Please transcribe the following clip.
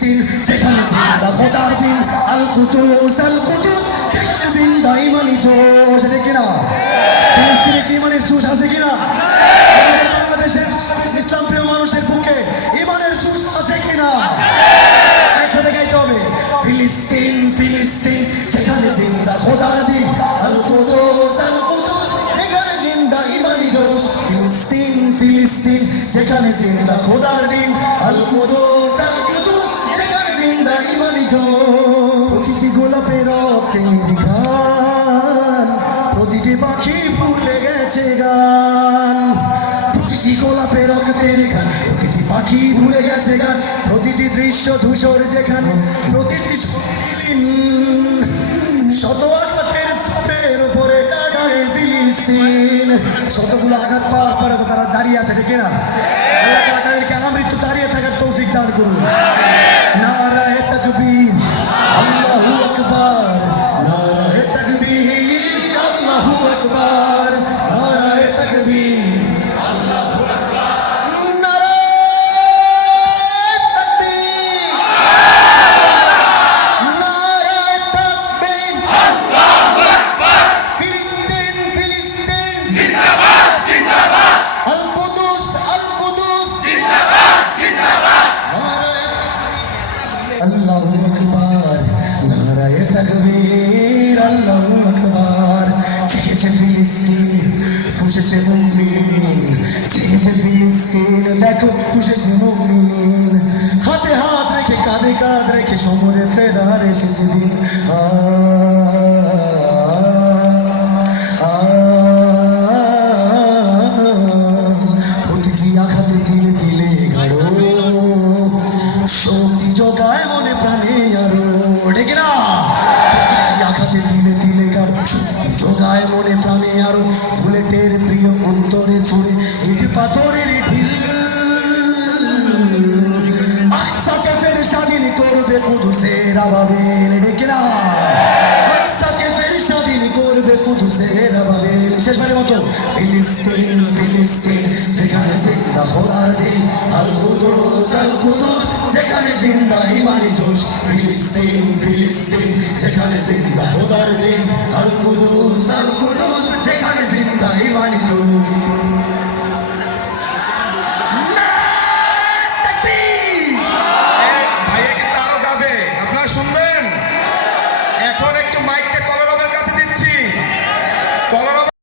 ফিলিস্তিন যেখানে জিন্দা খোদার দিন, আল কুদুস যেখানে জিন্দা ইমানি জোশ, এটা কিনা? ফিলিস্তিনে কি ইমানের জোশ আছে কিনা? আমাদের বাংলাদেশের ইসলাম প্রিয় মানুষের বুকে ইমানের জোশ আছে কিনা? একসাথে গাইতে হবে, ফিলিস্তিন ফিলিস্তিন যেখানে জিন্দা খোদার দিন, আল কুদুস যেখানে জিন্দা ইমানি জোশ। ফিলিস্তিন ফিলিস্তিন যেখানে জিন্দা খোদার দিন, আল কুদুস যেখানে জিন্দা ইমানি জোশ। প্রতিটি গোলাপের রক্তের গান, প্রতিটি পাখি ভুলে গেছে গান, প্রতিটি গোলাপের রক্তের গান, প্রতিটি পাখি ভুলে গেছে গান, প্রতিটি দৃশ্য ধূসর যেখানে, প্রতিটি শৈলীন শত আঘাতের স্তূপের উপরে দাঁড়ায় ফিলিস্তিন। শতগুলো আঘাত পাওয়ার পরে তারা দাঁড়িয়ে আছে, ঠিক না? আল্লাহ তাআলা তাদেরকে আমৃত্যু দাঁড়িয়ে থাকার তৌফিক দান করুন। নারায়ে তাকবীর, আল্লাহু আকবার, নারায়ে তাকবীর, আল্লাহু আকবার, নারায়ে তাকবীর, আল্লাহু আকবার, নারায়ে তাকবীর, নারায়ে তাকবীর, আল্লাহু আকবার। ফিলিস্তিন ফিলিস্তিন জিন্দাবাদ জিন্দাবাদ, আল কুদুস জিন্দাবাদ জিন্দাবাদ, আল্লাহু আকবার, নারায়ে তাকবীর, আল্লাহু আকবার। জেগেছে ফিলিস্তিন, ফুঁসেছে মুমিন, জেগেছে ফিলিস্তিন, দেখো ফুঁসেছে মুমিন। হাতে হাত রেখে কাঁধে কাঁধ রেখে সমরে ফেরার এসেছে দিন। প্রতিটি আঘাতে দিলে দিলে গাঢ় শক্তি যোগায় মনে প্রাণে আরো, ডেকে না? প্রতিটি আঘাতে দিলে দিলে গাঢ় শক্তি যোগায় মনে প্রাণে আরো, বুলেটের প্রিয় অন্তরে ছুড়ে ইট পাথরের ঢিল, আকসাকে ফের স্বাধীন করবে কুদুসের আবাবিল, ডেকে না? আকসাকে ফের স্বাধীন করবে কুদুসের আবাবিল। শেষবারের মতো, ফিলিস্তিন ফিলিস্তিন যেখানে জিন্দা খোদার দিন, আল কুদুস যেখানে জিন্দা ইমানি জোশ। ফিলিস্তিন ফিলিস্তিন যেখানে জিন্দা খোদার দিন, আল কুদুস যেখানে জিন্দা ইমানি জোশ।